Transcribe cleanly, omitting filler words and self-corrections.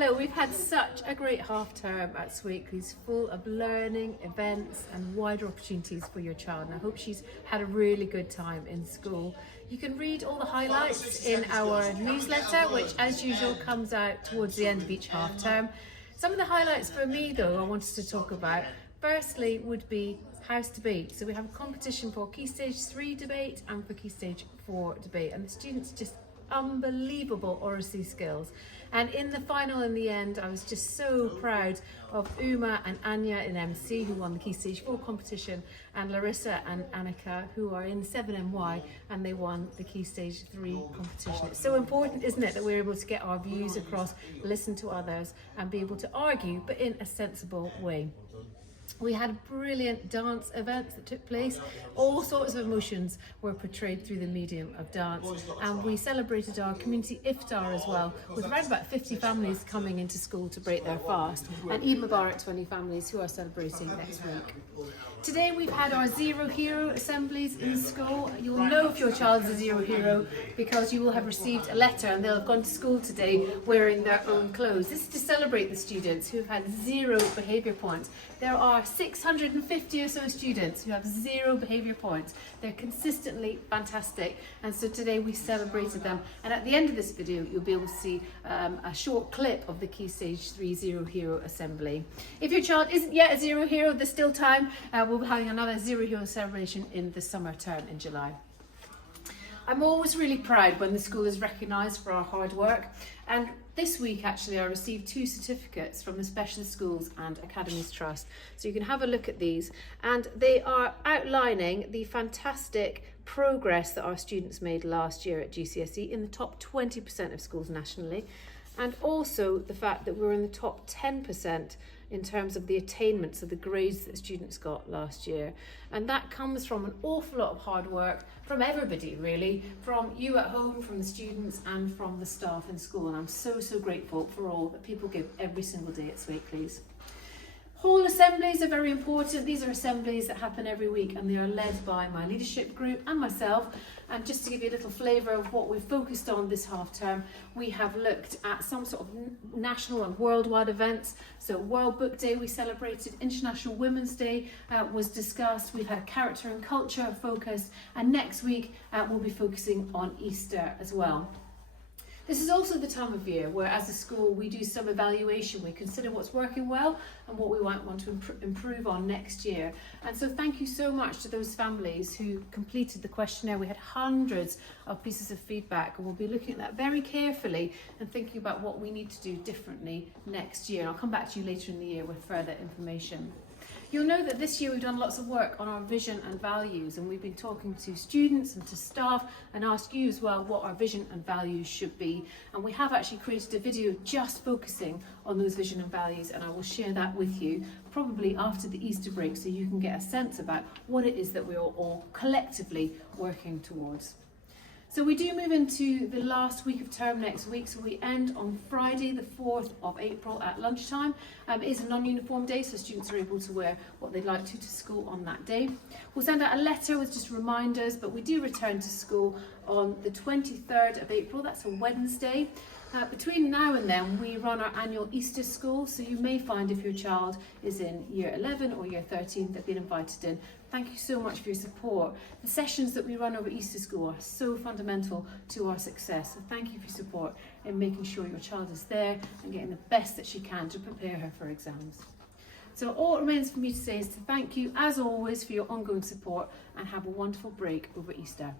Hello, we've had such a great half term at Swakeleys, full of learning, events and wider opportunities for your child, and I hope she's had a really good time in school. You can read all the highlights in our newsletter, which as usual comes out towards the end of each half term. Some of the highlights for me though I wanted to talk about, firstly would be house debate. So we have a competition for Key Stage 3 debate and for Key Stage 4 debate, and the students just unbelievable oracy skills. And in the final, in the end, I was just so proud of Uma and Anya in MC, who won the Key Stage 4 competition, and Larissa and Annika, who are in 7MY, and they won the Key Stage 3 competition. It's so important, isn't it, that we're able to get our views across, listen to others, and be able to argue, but in a sensible way. We had brilliant dance events that took place. All sorts of emotions were portrayed through the medium of dance, and we celebrated our community iftar as well, with around about 50 families coming into school to break their fast, and even about 20 families who are celebrating next week. Today we've had our Zero Hero assemblies in school. You'll know if your child is a Zero Hero because you will have received a letter and they'll have gone to school today wearing their own clothes. This is to celebrate the students who have had 0 behaviour points. There are 650 or so students who have 0 behaviour points. They're consistently fantastic, and so today we celebrated them, and at the end of this video you'll be able to see a short clip of the Key Stage 3 Zero Hero assembly. If your child isn't yet a Zero Hero, there's still time. We'll be having another Zero Hero celebration in the summer term in July. I'm always really proud when the school is recognised for our hard work, and this week actually I received 2 certificates from the Specialist Schools and Academies Trust. So you can have a look at these, and they are outlining the fantastic progress that our students made last year at GCSE in the top 20% of schools nationally, and also the fact that we're in the top 10% in terms of the attainments of the grades that students got last year. And that comes from an awful lot of hard work from everybody really, from you at home, from the students and from the staff in school. And I'm so grateful for all that people give every single day at Swakeleys. Hall assemblies are very important. These are assemblies that happen every week, and they are led by my leadership group and myself. And just to give you a little flavour of what we've focused on this half term, we have looked at some sort of national and worldwide events. So World Book Day we celebrated, International Women's Day was discussed, we've had character and culture focus, and next week we'll be focusing on Easter as well. This is also the time of year where as a school we do some evaluation, we consider what's working well and what we might want to improve on next year. And so thank you so much to those families who completed the questionnaire. We had hundreds of pieces of feedback, and we'll be looking at that very carefully and thinking about what we need to do differently next year. I'll come back to you later in the year with further information. You'll know that this year we've done lots of work on our vision and values, and we've been talking to students and to staff and asked you as well what our vision and values should be. And we have actually created a video just focusing on those vision and values, and I will share that with you probably after the Easter break so you can get a sense about what it is that we're all collectively working towards. So we do move into the last week of term next week, so we end on Friday the 4th of April at lunchtime. It is a non-uniform day, so students are able to wear what they'd like to school on that day. We'll send out a letter with just reminders, but we do return to school on the 23rd of April, that's a Wednesday. Between now and then we run our annual Easter school, so you may find if your child is in year 11 or year 13 they've been invited in. Thank you so much for your support. The sessions that we run over Easter school are so fundamental to our success, so thank you for your support in making sure your child is there and getting the best that she can to prepare her for exams. So all it remains for me to say is to thank you as always for your ongoing support, and have a wonderful break over Easter.